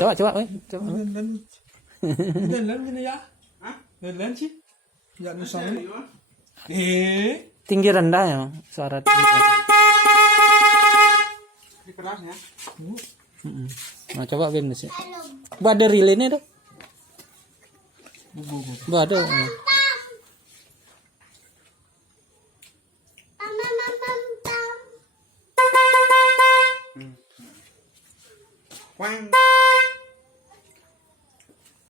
Coba, coba. Lên ini ya. Hah? Lên sih. Jangan usah. Tinggi rendah ya suara tinggi. Ini keras ya. Nah, coba Bim sih. Ada rilinnya deh. Ada. Quang.